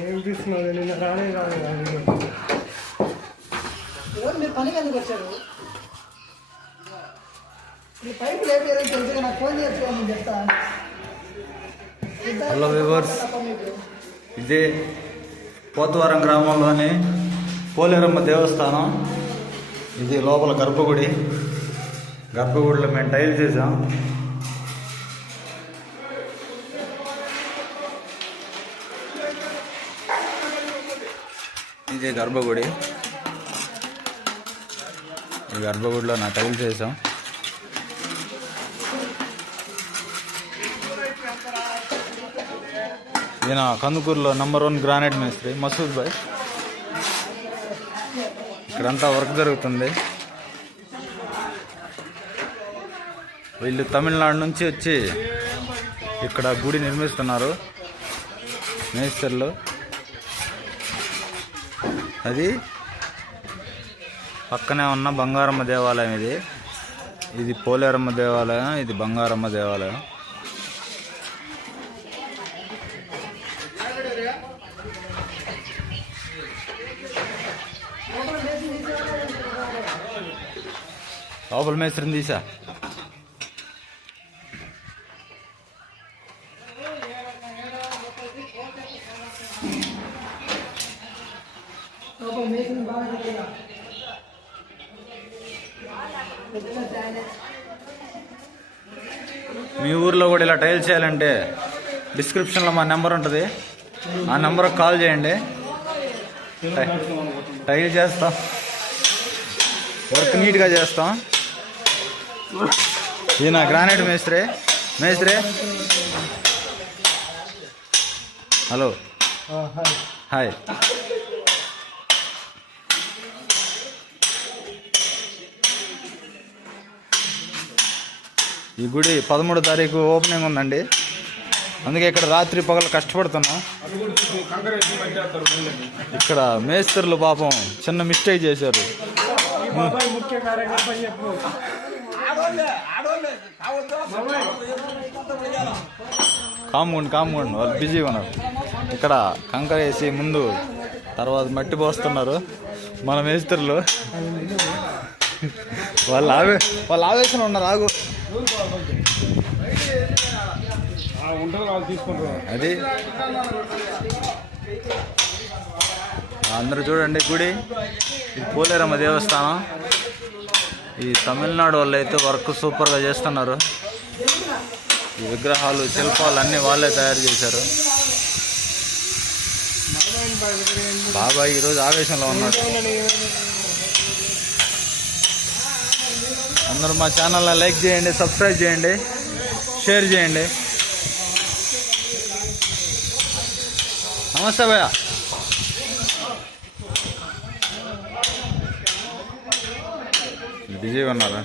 ఏం తీసుకున్నావు నిన్న రానే రాదు. మీరు పనికి ఎందుకు వచ్చారు? మీ పైపు లేపేదని తెలుసు, నాకు ఫోన్ చేయొచ్చు నేను చెప్తా. హలో వ్యూవర్స్, ఇదే పోతవరం గ్రామంలోని పోలేరమ్మ దేవస్థానం. ఇది లోపల గర్భగుడి. గర్భగుడిలో మేము టైల్ చేసాం. ఇదే గర్భగుడి. ఈ గర్భగుడిలో నా టైల్ చేసాం. ఈయన కందుకూరులో నంబర్ 1 గ్రానైట్ మేస్త్రి మసూద్ భాయ్. ఇక్కడంతా వర్క్ జరుగుతుంది. వీళ్ళు తమిళనాడు నుంచి వచ్చి ఇక్కడ గుడి నిర్మిస్తున్నారు మేస్త్రులు. అది పక్కనే ఉన్న బంగారమ్మ దేవాలయం. ఇది పోలేరమ్మ దేవాలయం, ఇది బంగారమ్మ దేవాలయం. లోపల మేస్త్రిని తీసా. మీ ఊర్లో కూడా ఇలా టైల్స్ చేయాలంటే డిస్క్రిప్షన్లో మా నెంబర్ ఉంటుంది. ఆ నెంబర్కి కాల్ చేయండి. టైల్ చేస్తాం, వర్క్ నీట్గా చేస్తాం. ఈయన గ్రానైట్ మేస్త్రి. Hello, hi. ఈ గుడి 13వ తారీఖు ఓపెనింగ్ ఉందండి. అందుకే ఇక్కడ రాత్రి పగలు కష్టపడుతున్నాం. ఇక్కడ మేస్త్రులు పాపం చిన్న మిస్టేక్ చేశారు. కామ్గుండ్ వాళ్ళు బిజీగా ఉన్నారు. ఇక్కడ కంకర వేసి ముందు తర్వాత మట్టి పోస్తున్నారు మన మేస్త్రులు. వాళ్ళు ఆవేశంలో ఉన్నారు. ఆగు, అది అందరూ చూడండి గుడి. ఇది పోలేరమ్మ దేవస్థానం. ఈ తమిళనాడు వాళ్ళు అయితే వర్క్ సూపర్గా చేస్తున్నారు. ఈ విగ్రహాలు, శిల్పాలు అన్నీ వాళ్ళే తయారు చేశారు. బాబాయ్ ఈరోజు ఆవేశంలో ఉన్నాడు. అందరూ మా ఛానల్లో లైక్ చేయండి, సబ్స్క్రైబ్ చేయండి, షేర్ చేయండి. నమస్తే భయ్యా. బిజీగా ఉన్నారా?